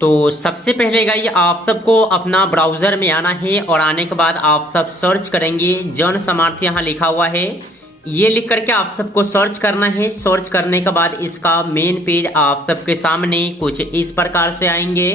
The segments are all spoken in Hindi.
तो सबसे पहले गाइस आप सबको अपना ब्राउज़र में आना है और आने के बाद आप सब सर्च करेंगे जन सामर्थ्य, यहाँ लिखा हुआ है, ये लिख करके आप सबको सर्च करना है। सर्च करने के बाद इसका मेन पेज आप सबके सामने कुछ इस प्रकार से आएंगे।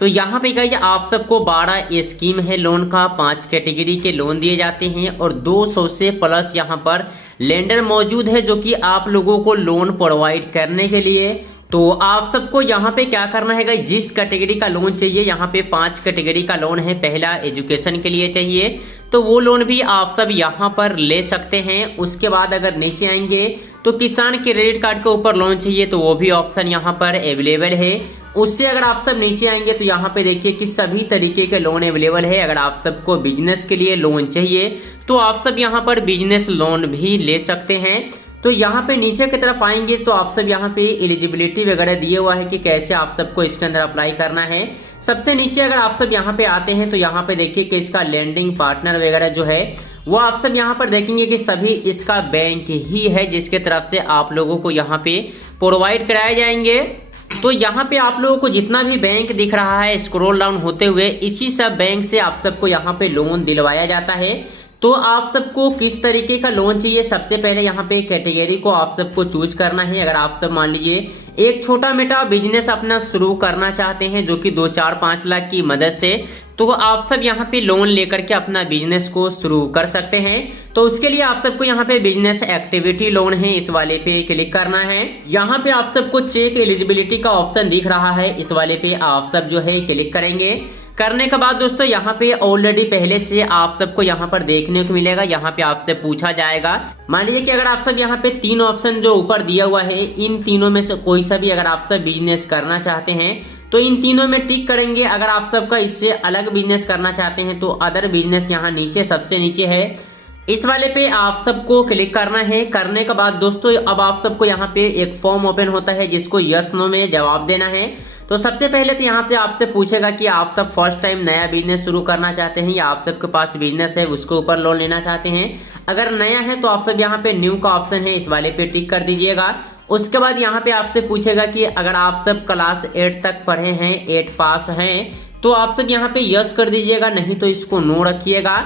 तो यहाँ पे गाइस आप सबको 12 स्कीम है लोन का, 5 कैटेगरी के लोन दिए जाते हैं और 200 से प्लस यहाँ पर लेंडर मौजूद है जो कि आप लोगों को लोन प्रोवाइड करने के लिए। तो आप सबको यहाँ पे क्या करना है गाइस, जिस कैटेगरी का लोन चाहिए, यहाँ पे 5 कैटेगरी का लोन है। पहला एजुकेशन के लिए चाहिए तो वो लोन भी आप सब यहाँ पर ले सकते हैं। उसके बाद अगर नीचे आएंगे तो किसान क्रेडिट कार्ड के ऊपर लोन चाहिए तो वो भी ऑप्शन यहाँ पर अवेलेबल है। उससे अगर आप सब नीचे आएंगे तो यहाँ पे देखिए कि सभी तरीके के लोन अवेलेबल है। अगर आप सबको बिजनेस के लिए लोन चाहिए तो आप सब यहाँ पर बिजनेस लोन भी ले सकते हैं। तो यहाँ पे नीचे की तरफ आएंगे तो आप सब यहाँ पे एलिजिबिलिटी वगैरह दिए हुआ है कि कैसे आप सबको इसके अंदर अप्लाई करना है। सबसे नीचे अगर आप सब यहाँ पे आते हैं तो यहाँ पे देखिए कि इसका लैंडिंग पार्टनर वगैरह जो है वो आप सब यहाँ पर देखेंगे कि सभी इसका बैंक ही है जिसके तरफ से आप लोगों को यहाँ पे प्रोवाइड कराए जाएंगे। तो यहाँ पे आप लोगों को जितना भी बैंक दिख रहा है स्क्रॉल डाउन होते हुए, इसी सब बैंक से आप सबको यहाँ पे लोन दिलवाया जाता है। तो आप सबको किस तरीके का लोन चाहिए, सबसे पहले यहाँ पे कैटेगरी को आप सबको चूज करना है। अगर आप सब मान लीजिए एक छोटा मोटा बिजनेस अपना शुरू करना चाहते हैं जो कि 2-4-5 लाख की मदद से, तो आप सब यहाँ पे लोन लेकर के अपना बिजनेस को शुरू कर सकते हैं। तो उसके लिए आप सबको यहाँ पे बिजनेस एक्टिविटी लोन है, इस वाले पे क्लिक करना है। यहाँ पे आप सबको चेक एलिजिबिलिटी का ऑप्शन दिख रहा है, इस वाले पे आप सब जो है क्लिक करेंगे। करने के बाद दोस्तों यहाँ पे ऑलरेडी पहले से आप सबको यहाँ पर देखने को मिलेगा। यहाँ पे आपसे पूछा जाएगा, मान लीजिए कि अगर आप सब यहाँ पे 3 ऑप्शन जो ऊपर दिया हुआ है, इन तीनों में से कोई सा भी अगर आप सब बिजनेस करना चाहते हैं तो इन तीनों में टिक करेंगे। अगर आप सबका इससे अलग बिजनेस करना चाहते हैं तो अदर बिजनेस यहाँ नीचे सबसे नीचे है, इस वाले पे आप सबको क्लिक करना है। करने के बाद दोस्तों अब आप सबको यहाँ पे एक फॉर्म ओपन होता है जिसको यस नो में जवाब देना है। तो सबसे पहले तो यहाँ से आपसे पूछेगा कि आप सब फर्स्ट टाइम नया बिजनेस शुरू करना चाहते हैं या आप सबके पास बिजनेस है उसके ऊपर लोन लेना चाहते हैं। अगर नया है तो आप सब यहाँ पे न्यू का ऑप्शन है, इस वाले पे टिक कर दीजिएगा। उसके बाद यहाँ पे आपसे पूछेगा कि अगर आप सब क्लास 8 तक पढ़े हैं, 8 पास हैं, तो आप सब यहाँ पे यस कर दीजिएगा, नहीं तो इसको नो रखिएगा।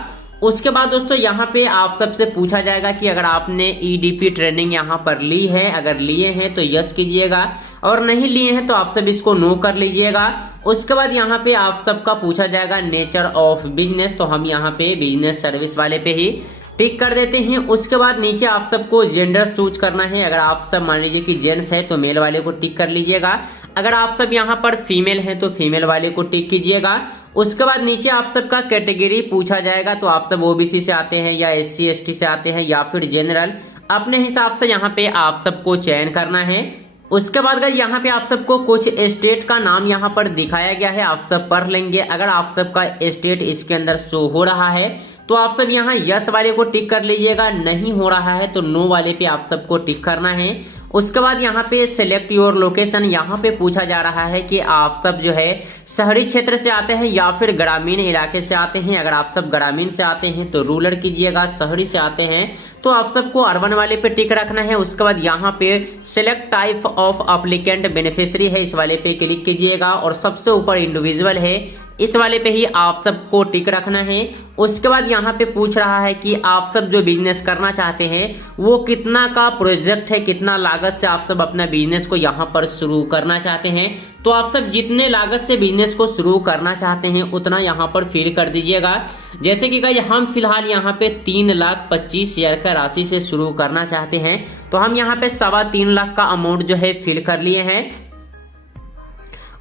उसके बाद दोस्तों यहाँ पे आप सबसे पूछा जाएगा कि अगर आपने ईडीपी ट्रेनिंग यहाँ पर ली है, अगर लिए हैं तो यस कीजिएगा और नहीं लिए हैं तो आप सब इसको नो कर लीजिएगा। उसके बाद यहाँ पे आप सबका पूछा जाएगा नेचर ऑफ बिजनेस, तो हम यहाँ पे बिजनेस सर्विस वाले पे ही टिक कर देते हैं। उसके बाद नीचे आप सबको जेंडर चूज करना है। अगर आप सब मान लीजिए कि जेंट्स है तो मेल वाले को टिक कर लीजिएगा। अगर आप सब यहाँ पर फीमेल हैं तो फीमेल वाले को टिक कीजिएगा। उसके बाद नीचे आप सबका कैटेगरी पूछा जाएगा, तो आप सब ओबीसी से आते हैं या एससी एसटी से आते हैं या फिर जनरल, अपने हिसाब से यहाँ पे आप सबको चयन करना है। उसके बाद गाइस यहाँ पे आप सबको कुछ स्टेट का नाम यहाँ पर दिखाया गया है, आप सब पढ़ लेंगे। अगर आप सबका स्टेट इसके अंदर शो हो रहा है तो आप सब यहाँ यस वाले को टिक कर लीजिएगा, नहीं हो रहा है तो नो वाले पे आप सबको टिक करना है। उसके बाद यहाँ पे सिलेक्ट योर लोकेशन, यहाँ पे पूछा जा रहा है कि आप सब जो है शहरी क्षेत्र से आते हैं या फिर ग्रामीण इलाके से आते हैं। अगर आप सब ग्रामीण से आते हैं तो रूरल कीजिएगा, शहरी से आते हैं तो आप सबको अर्बन वाले पे टिक रखना है। उसके बाद यहाँ पे select type of applicant beneficiary है, इस वाले पे क्लिक कीजिएगा और सबसे ऊपर इंडिविजुअल है, इस वाले पे ही आप सबको टिक रखना है। उसके बाद यहाँ पे पूछ रहा है कि आप सब जो बिजनेस करना चाहते हैं वो कितना का प्रोजेक्ट है, कितना लागत से आप सब अपना बिजनेस को यहाँ पर शुरू करना चाहते हैं। तो आप सब जितने लागत से बिजनेस को शुरू करना चाहते हैं उतना यहाँ पर फिल कर दीजिएगा। जैसे कि गाइस हम फिलहाल यहाँ पे 3,25,000 का राशि से शुरू करना चाहते हैं, तो हम यहाँ पे 3.25 लाख का अमाउंट जो है फिल कर लिए हैं।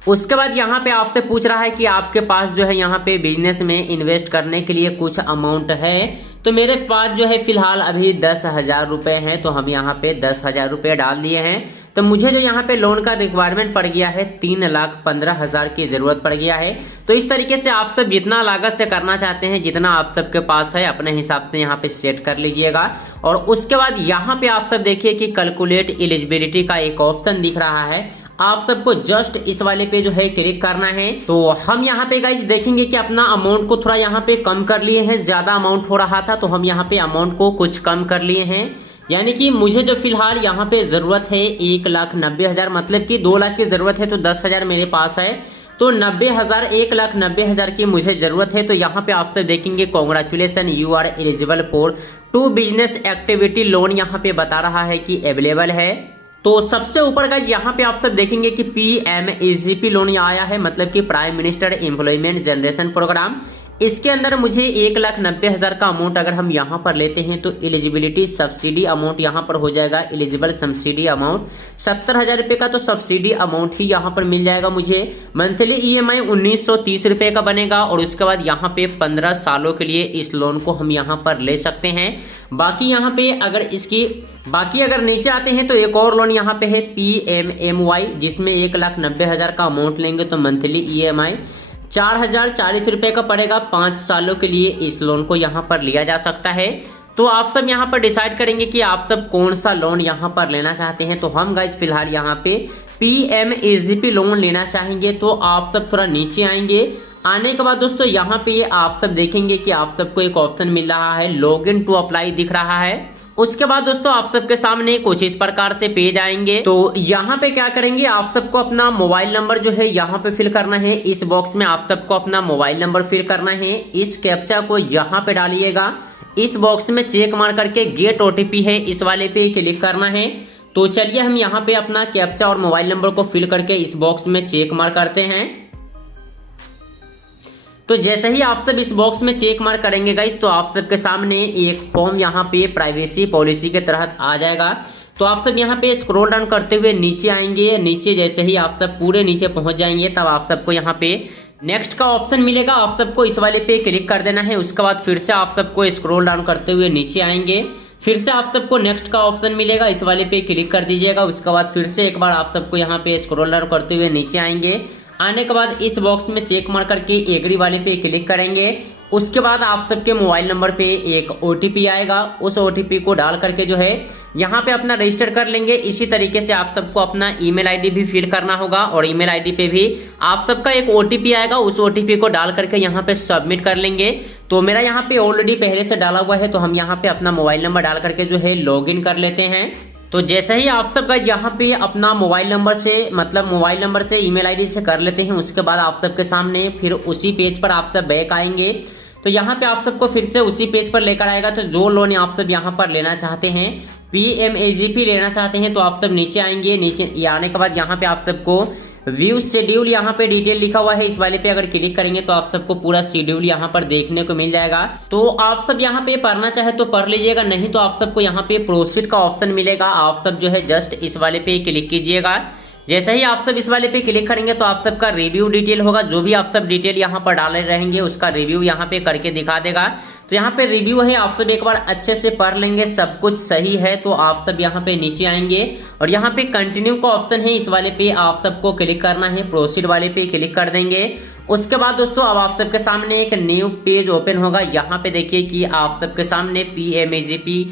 उसके बाद यहाँ पे आपसे पूछ रहा है कि आपके पास जो है यहाँ पे बिजनेस में इन्वेस्ट करने के लिए कुछ अमाउंट है, तो मेरे पास जो है फिलहाल अभी 10,000 रुपए हैं, तो हम यहाँ पे 10,000 रुपए डाल दिए हैं। तो मुझे जो यहाँ पे लोन का रिक्वायरमेंट पड़ गया है 3,15,000 की जरूरत पड़ गया है। तो इस तरीके से आप सब जितना लागत से करना चाहते हैं, जितना आप सबके पास है अपने हिसाब से यहाँ पे सेट कर लीजिएगा। और उसके बाद यहाँ पे आप सब देखिए कि कैलकुलेट एलिजिबिलिटी का एक ऑप्शन दिख रहा है, आप सबको जस्ट इस वाले पे जो है क्लिक करना है। तो हम यहाँ पे गाइस देखेंगे कि अपना अमाउंट को थोड़ा यहाँ पे कम कर लिए हैं, ज्यादा अमाउंट हो रहा था तो हम यहाँ पे अमाउंट को कुछ कम कर लिए हैं। यानी कि मुझे जो फिलहाल यहाँ पे जरूरत है 1,90,000, मतलब कि 2 लाख की जरूरत है, तो 10,000 मेरे पास है। तो 90,000 1,90,000 की मुझे जरूरत है। तो यहाँ पे आप सब देखेंगे congratulation you are eligible for to business activity loan, यहाँ पे बता रहा है कि अवेलेबल है। तो सबसे ऊपर गाइस यहाँ पे आप सब देखेंगे कि PMEGP लोन आया है, मतलब कि prime minister employment generation programme. इसके अंदर मुझे 1,90,000 का अमाउंट अगर हम यहाँ पर लेते हैं तो एलिजिबिलिटी सब्सिडी अमाउंट यहाँ पर हो जाएगा। एलिजिबल सब्सिडी अमाउंट 70,000 रुपये का तो सब्सिडी अमाउंट ही यहाँ पर मिल जाएगा मुझे। मंथली EMI 1930 रुपये का बनेगा और उसके बाद यहाँ पे 15 सालों के लिए इस लोन को हम यहाँ पर ले सकते हैं। बाकी यहाँ पे अगर नीचे आते हैं तो एक और लोन यहाँ पे है PMMY, जिसमें 1,90,000 का अमाउंट लेंगे तो मंथली EMI 4,040 रुपये का पड़ेगा। 5 सालों के लिए इस लोन को यहाँ पर लिया जा सकता है। तो आप सब यहाँ पर डिसाइड करेंगे कि आप सब कौन सा लोन यहाँ पर लेना चाहते हैं। तो हम गाइज फिलहाल यहाँ पे PMEGP लोन लेना चाहेंगे। तो आप सब थोड़ा नीचे आएंगे, आने के बाद दोस्तों यहाँ पे आप सब देखेंगे कि आप सबको एक ऑप्शन मिल रहा है लॉग इन टू अप्लाई दिख रहा है। उसके बाद दोस्तों आप सबके सामने कुछ इस प्रकार से पेज आएंगे। तो यहाँ पे क्या करेंगे, आप सबको अपना मोबाइल नंबर जो है यहाँ पे फिल करना है। इस बॉक्स में आप सबको अपना मोबाइल नंबर फिल करना है। इस कैप्चा को यहाँ पे डालिएगा। इस बॉक्स में चेक मार करके गेट OTP है, इस वाले पे क्लिक करना है। तो चलिए हम यहाँ पे अपना कैप्चा और मोबाइल नंबर को फिल करके इस बॉक्स में चेक मार करते हैं। तो जैसे ही आप सब इस बॉक्स में चेक मार्क करेंगे गाइस, तो आप सबके सामने एक फॉर्म यहाँ पे प्राइवेसी पॉलिसी के तहत आ जाएगा। तो आप सब यहाँ पे स्क्रॉल डाउन करते हुए नीचे आएंगे। नीचे जैसे ही आप सब पूरे नीचे पहुंच जाएंगे तब आप सबको यहाँ पे नेक्स्ट का ऑप्शन मिलेगा। आप सबको इस वाले पे क्लिक कर देना है। उसके बाद फिर से आप सबको स्क्रॉल डाउन करते हुए नीचे आएंगे। फिर से आप सबको नेक्स्ट का ऑप्शन मिलेगा, इस वाले पे क्लिक कर दीजिएगा। उसके बाद फिर से एक बार आप सबको यहाँ पे स्क्रॉल डाउन करते हुए नीचे आएंगे। आने के बाद इस बॉक्स में चेक मार करके एग्री वाले पे क्लिक करेंगे। उसके बाद आप सबके मोबाइल नंबर पे एक OTP आएगा। उस OTP को डाल करके जो है यहाँ पे अपना रजिस्टर कर लेंगे। इसी तरीके से आप सबको अपना ईमेल ID भी फिल करना होगा और ईमेल ID पे भी आप सबका एक OTP आएगा। उस OTP को डाल करके यहाँ पे सबमिट कर लेंगे। तो मेरा यहाँ पे ऑलरेडी पहले से डाला हुआ है, तो हम यहाँ पे अपना मोबाइल नंबर डाल करके जो है लॉग इन कर लेते हैं। तो जैसे ही आप सबका यहाँ पे अपना मोबाइल नंबर से ईमेल ID से कर लेते हैं, उसके बाद आप सबके सामने फिर उसी पेज पर आप सब बैक आएंगे। तो यहाँ पे आप सबको फिर से उसी पेज पर लेकर आएगा। तो जो लोन आप सब यहाँ पर लेना चाहते हैं, PMEGP लेना चाहते हैं, तो आप सब नीचे आएंगे। नीचे आने के बाद यहाँ पे आप सबको व्यू शेड्यूल यहाँ पे डिटेल लिखा हुआ है, इस वाले पे अगर क्लिक करेंगे तो आप सबको पूरा शेड्यूल यहाँ पर देखने को मिल जाएगा। तो आप सब यहाँ पे पढ़ना चाहे तो पढ़ लीजिएगा, नहीं तो आप सबको यहाँ पे प्रोसीड का ऑप्शन मिलेगा। आप सब जो है जस्ट इस वाले पे क्लिक कीजिएगा। जैसे ही आप सब इस वाले पे क्लिक करेंगे तो आप सबका रिव्यू डिटेल होगा। जो भी आप सब डिटेल यहाँ पर डाले रहेंगे उसका रिव्यू यहाँ पे करके दिखा देगा। तो यहाँ पे रिव्यू है, आप सब एक बार अच्छे से पढ़ लेंगे, सब कुछ सही है तो आप सब यहाँ पे नीचे आएंगे और यहाँ पे कंटिन्यू का ऑप्शन है, इस वाले पे आप सबको क्लिक करना है। प्रोसीड वाले पे क्लिक कर देंगे। उसके बाद दोस्तों अब आप सबके सामने एक न्यू पेज ओपन होगा। यहाँ पे देखिए कि आप सबके सामने PMEGP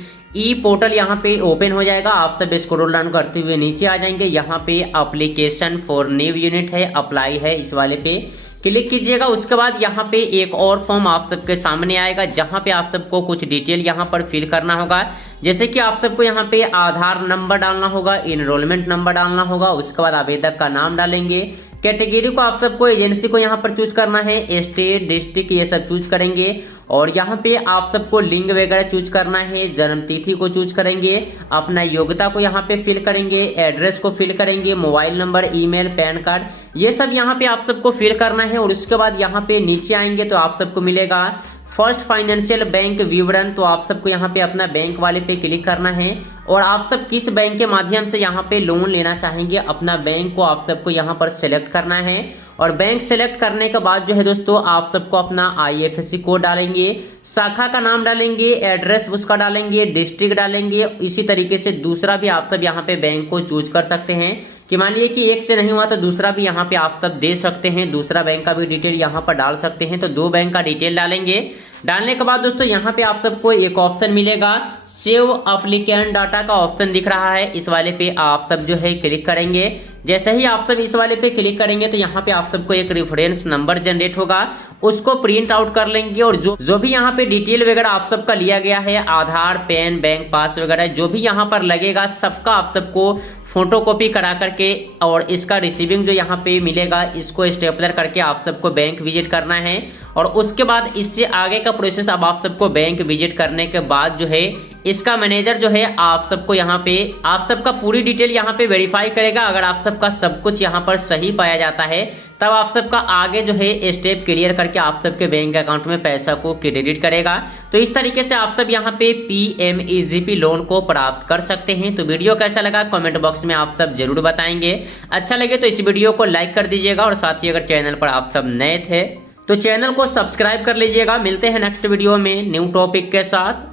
पोर्टल यहाँ पे ओपन हो जाएगा। आप सब स्क्रॉल डाउन करते हुए नीचे आ जाएंगे। यहाँ पे एप्लीकेशन फॉर न्यू यूनिट है, अप्लाई है, इस वाले पे क्लिक कीजिएगा। उसके बाद यहाँ पे एक और फॉर्म आप सबके सामने आएगा, जहाँ पे आप सबको कुछ डिटेल यहाँ पर फिल करना होगा। जैसे कि आप सबको यहाँ पे आधार नंबर डालना होगा, इनरोलमेंट नंबर डालना होगा। उसके बाद आवेदक का नाम डालेंगे। कैटेगरी को आप सबको एजेंसी को यहाँ पर चूज करना है, स्टेट डिस्ट्रिक्ट ये सब चूज करेंगे। और यहाँ पे आप सबको लिंग वगैरह चूज करना है, जन्म तिथि को चूज करेंगे, अपना योग्यता को यहाँ पे फिल करेंगे, एड्रेस को फिल करेंगे, mobile number, email, pan card ये सब यहाँ पे आप सबको फिल करना है। और उसके बाद यहाँ पे नीचे आएंगे तो आप सबको मिलेगा फर्स्ट फाइनेंशियल बैंक विवरण। तो आप सबको यहाँ पे अपना बैंक वाले पे क्लिक करना है और आप सब किस बैंक के माध्यम से यहाँ पे लोन लेना चाहेंगे, अपना बैंक को आप सबको यहाँ पर सिलेक्ट करना है। और बैंक सेलेक्ट करने के बाद जो है दोस्तों आप सबको अपना IFSC कोड डालेंगे, शाखा का नाम डालेंगे, एड्रेस उसका डालेंगे, डिस्ट्रिक्ट डालेंगे। इसी तरीके से दूसरा भी आप सब यहाँ पे बैंक को चूज कर सकते हैं कि मान लीजिए कि एक से नहीं हुआ तो दूसरा भी यहाँ पे आप सब दे सकते हैं, दूसरा बैंक का भी डिटेल यहाँ पर डाल सकते हैं। तो 2 बैंक का डिटेल डालेंगे। डालने के बाद दोस्तों यहाँ पे आप सबको एक ऑप्शन मिलेगा, सेव एप्लीकेंट डाटा का ऑप्शन दिख रहा है, इस वाले पे आप सब जो है क्लिक करेंगे। जैसे ही आप सब इस वाले पे क्लिक करेंगे तो यहाँ पे आप सबको एक रेफरेंस नंबर जनरेट होगा, उसको प्रिंट आउट कर लेंगे। और जो भी यहाँ पे डिटेल वगैरह आप सबका लिया गया है, आधार, पैन, बैंक पास वगैरह जो भी यहाँ पर लगेगा सबका आप सबको फोटोकॉपी करा करके और इसका रिसीविंग जो यहाँ पे मिलेगा इसको स्टेपलर करके आप सबको बैंक विजिट करना है। और उसके बाद इससे आगे का प्रोसेस अब आप सबको बैंक विजिट करने के बाद जो है इसका मैनेजर जो है आप सबको यहाँ पे आप सबका पूरी डिटेल यहाँ पे वेरीफाई करेगा। अगर आप सबका सब कुछ यहाँ पर सही पाया जाता है तब आप सबका आगे जो है स्टेप क्लियर करके आप सबके बैंक अकाउंट में पैसा को क्रेडिट करेगा। तो इस तरीके से आप सब यहाँ पे PMEGP लोन को प्राप्त कर सकते हैं। तो वीडियो कैसा लगा कमेंट बॉक्स में आप सब जरूर बताएंगे। अच्छा लगे तो इस वीडियो को लाइक कर दीजिएगा और साथ ही अगर चैनल पर आप सब नए थे तो चैनल को सब्सक्राइब कर लीजिएगा। मिलते हैं नेक्स्ट वीडियो में न्यू टॉपिक के साथ।